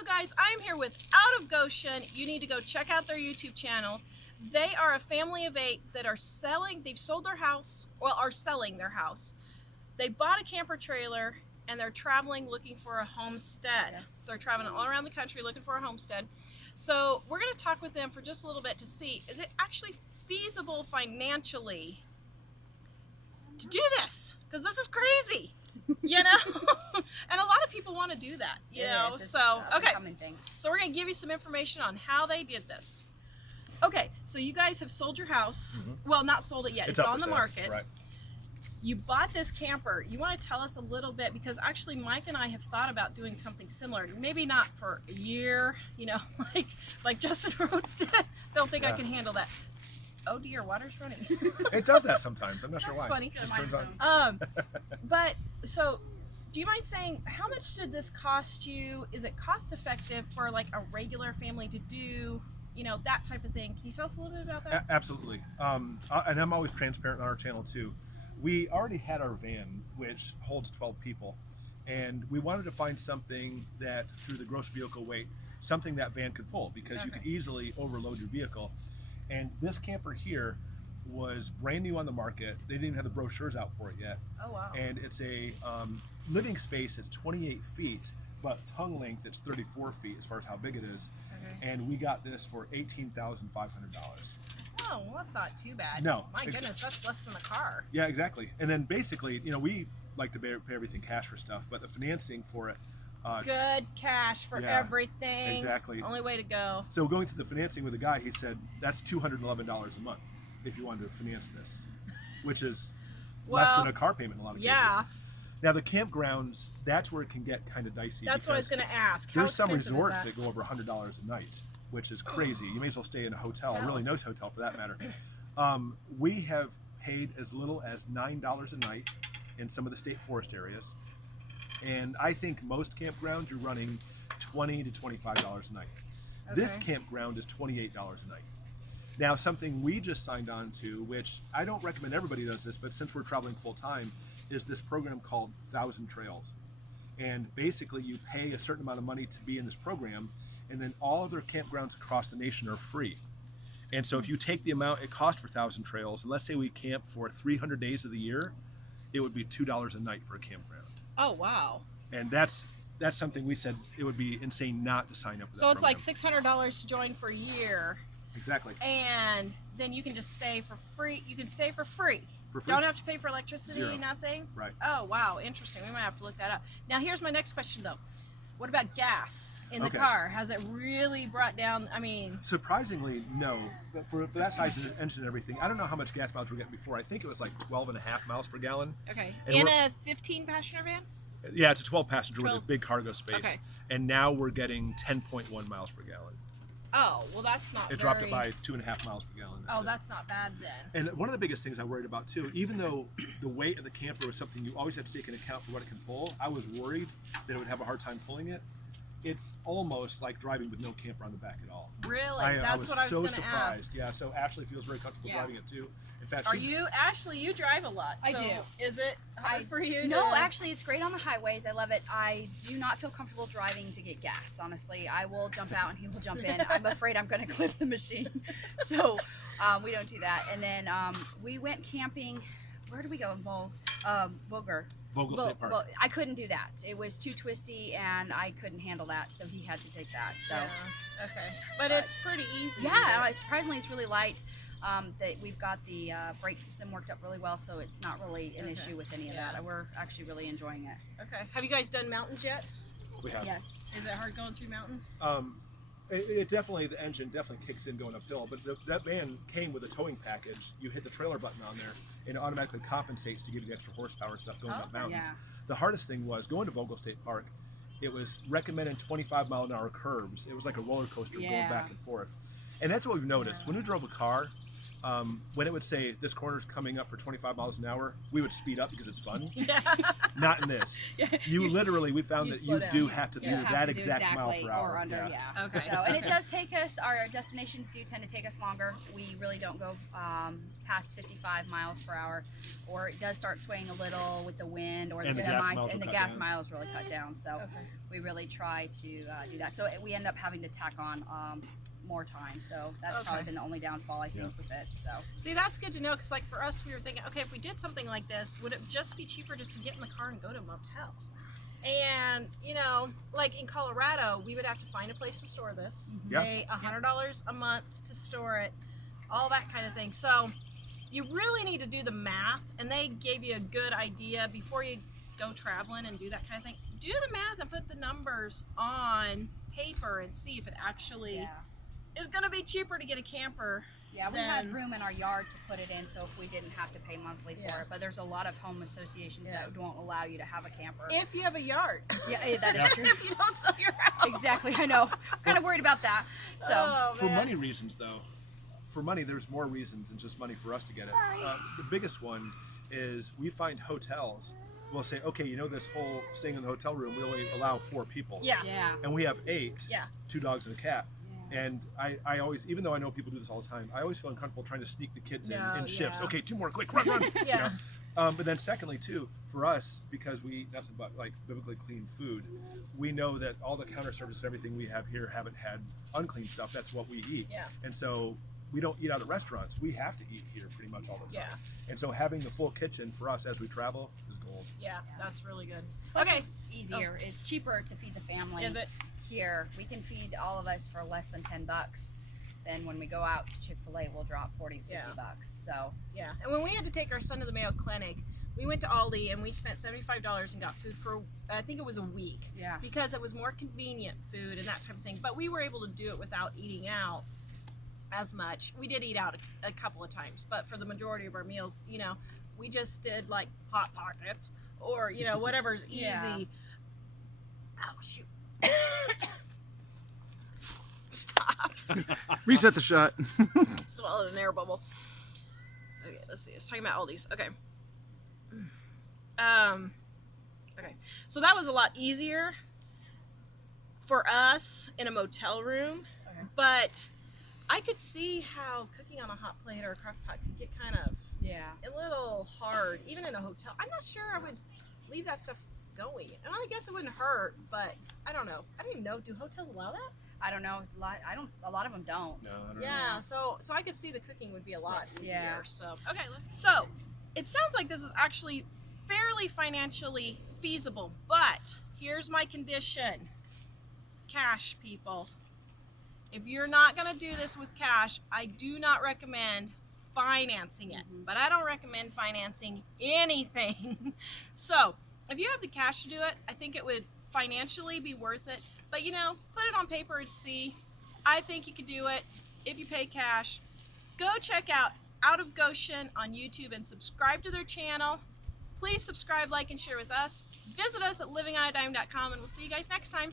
Hello guys, I'm here with Out of Goshen. You need to go check out their YouTube channel. They are a family of 8 that are selling, they've sold their house, well, are selling their house. They bought a camper trailer and they're traveling looking for a homestead. Yes. They're traveling all around the country looking for a homestead. So we're going to talk with them for just a little bit to see, is it actually feasible financially to do this? Because this is crazy. You know, and a lot of people want to do that, you know, so okay, so we're going to give you some information on how they did this. Okay, so you guys have sold your house. Well, not sold it yet, it's on the market. Right. You bought this camper. You want to tell us a little bit, because actually Mike and I have thought about doing something similar, maybe not for a year, you know, like Justin Roadstead. Don't think I can handle that. Oh dear, water's running. It does that sometimes. I'm not sure why. That's funny. Just turns on. But so, do you mind saying how much did this cost you? Is it cost effective for like a regular family to do, you know, that type of thing? Can you tell us a little bit about that? Absolutely. And I'm always transparent on our channel too. We already had our van, which holds 12 people, and we wanted to find something that, through the gross vehicle weight, something that van could pull, because you could easily overload your vehicle. And this camper here was brand new on the market. They didn't even have the brochures out for it yet. Oh wow. And it's a living space that's 28 feet, but tongue length it's 34 feet as far as how big it is. Okay. And we got this for $18,500. Oh, well, that's not too bad. No. My goodness, that's less than a car. Yeah, exactly. And then basically, you know, we like to pay everything cash for stuff, but the financing for it. Good cash for everything. Exactly. Only way to go. So going through the financing with a guy, he said that's $211 a month if you wanted to finance this, which is less than a car payment in a lot of cases. Now the campgrounds, that's where it can get kind of dicey. That's what I was going to ask. There's some resorts that go over $100 a night, which is crazy. You may as well stay in a hotel, a really nice hotel for that matter. We have paid as little as $9 a night in some of the state forest areas. And I think most campgrounds you're running $20 to $25 a night. Okay. This campground is $28 a night. Now, something we just signed on to, which I don't recommend everybody does this, but since we're traveling full time, is this program called 1,000 Trails. And basically you pay a certain amount of money to be in this program, and then all other campgrounds across the nation are free. And so if you take the amount it costs for 1,000 Trails, and let's say we camp for 300 days of the year, it would be $2 a night for a campground. Oh wow! And that's something we said it would be insane not to sign up for. So it's like $600 to join for a year. Exactly. And then you can just stay for free. You can stay for free. For free. Don't have to pay for electricity. Zero. Nothing. Right. Oh wow, interesting. We might have to look that up. Now here's my next question though. What about gas in the car? Has it really brought down? I mean, surprisingly, no. For that size engine and everything, I don't know how much gas mileage we're getting before. I think it was like 12.5 miles per gallon. Okay. And in a 15-passenger van? Yeah, it's a 12-passenger with a big cargo space. Okay. And now we're getting 10.1 miles per gallon. Oh, well, that's not. It dropped it by 2.5 miles per gallon. Oh, that's not bad then. And one of the biggest things I worried about too, even though the weight of the camper was something you always have to take into account for what it can pull, I was worried that it would have a hard time pulling it. It's almost like driving with no camper on the back at all. Really? That's what I was going to ask. Yeah, so Ashley feels very comfortable driving it too. In fact, Ashley, you drive a lot. I do. Is it hard for you? No, actually, it's great on the highways. I love it. I do not feel comfortable driving to get gas, honestly. I will jump out and he will jump in. I'm afraid I'm going to clip the machine. So we don't do that. And then we went camping. Where did we go in Vogel State Park. I couldn't do that. It was too twisty and I couldn't handle that, so he had to take that. So okay, but it's pretty easy. Yeah, surprisingly, it's really light. That we've got the brake system worked up really well, so it's not really an issue with any of that. We're actually really enjoying it. Okay. Have you guys done mountains yet? We have. Yes. Is it hard going through mountains? It definitely, the engine definitely kicks in going uphill, but that van came with a towing package. You hit the trailer button on there, and it automatically compensates to give you the extra horsepower and stuff going up mountains. Yeah. The hardest thing was going to Vogel State Park. It was recommended 25-mile-an-hour curves. It was like a roller coaster going back and forth. And that's what we've noticed. When we drove a car, when it would say this corner's coming up for 25 miles an hour, we would speed up because it's fun. Not in this. You literally, we found that you do have to do that exact mile per hour. Or under, Okay. So, and it does take us, our destinations do tend to take us longer. We really don't go past 55 miles per hour, or it does start swaying a little with the wind or the semis, and the gas miles really cut down. So we really try to do that. So we end up having to tack on more time. So that's probably been the only downfall, I think, with it. So see, that's good to know, because like for us, we were thinking, okay, if we did something like this, would it just be cheaper just to get in the car and go to a motel? And you know, like in Colorado, we would have to find a place to store this, pay $100 a month to store it, all that kind of thing. So you really need to do the math, and they gave you a good idea before you go traveling and do that kind of thing. Do the math and put the numbers on paper and see if it actually is going to be cheaper to get a camper. Yeah, we had room in our yard to put it in, so if we didn't have to pay monthly for it. But there's a lot of home associations that won't allow you to have a camper. If you have a yard. Yeah, that is true. If you don't sell your house. Exactly, I know. I'm kind of worried about that. So for money reasons, though, for money, there's more reasons than just money for us to get it. The biggest one is we find hotels will say, okay, you know, this whole staying in the hotel room, we only allow 4 people. Yeah. And we have 8, Yeah. 2 dogs and a cat. And I always, even though I know people do this all the time, I always feel uncomfortable trying to sneak the kids in shifts. Okay, 2 more, quick, run. You know? But then secondly, too, for us, because we eat nothing but like biblically clean food, we know that all the counter service and everything we have here haven't had unclean stuff. That's what we eat. Yeah. And so we don't eat out at restaurants. We have to eat here pretty much all the time. Yeah. And so having the full kitchen for us as we travel is gold. Yeah, that's really good. plus Okay. it's easier. It's cheaper to feed the family. Is it? Here, we can feed all of us for less than $10. Then when we go out to Chick-fil-A, we'll drop $40, $50. So Yeah. And when we had to take our son to the Mayo Clinic, we went to Aldi and we spent $75 and got food for, I think it was a week. Yeah. Because it was more convenient food and that type of thing. But we were able to do it without eating out as much. We did eat out a couple of times, but for the majority of our meals, you know, we just did like Hot Pockets or, you know, whatever's easy. Yeah. Oh, shoot. Stop. Reset the shot. Swallowed an air bubble. Okay, let's see. I was talking about Aldi's. Okay. Okay. So that was a lot easier for us in a motel room, but I could see how cooking on a hot plate or a crock pot could get kind of a little hard, even in a hotel. I'm not sure I would leave that stuff going. And I guess it wouldn't hurt, but I don't know. I don't even know. Do hotels allow that? I don't know. A lot of them don't. No, I don't Yeah, know. so I could see the cooking would be a lot easier. Yeah. So okay, so it sounds like this is actually fairly financially feasible, but here's my condition. Cash, people. If you're not gonna do this with cash, I do not recommend financing it. But I don't recommend financing anything. So if you have the cash to do it, I think it would financially be worth it. But you know, put it on paper and see. I think you could do it if you pay cash. Go check out Out of Goshen on YouTube and subscribe to their channel. Please subscribe, like, and share with us. Visit us at livingonadime.com, and we'll see you guys next time.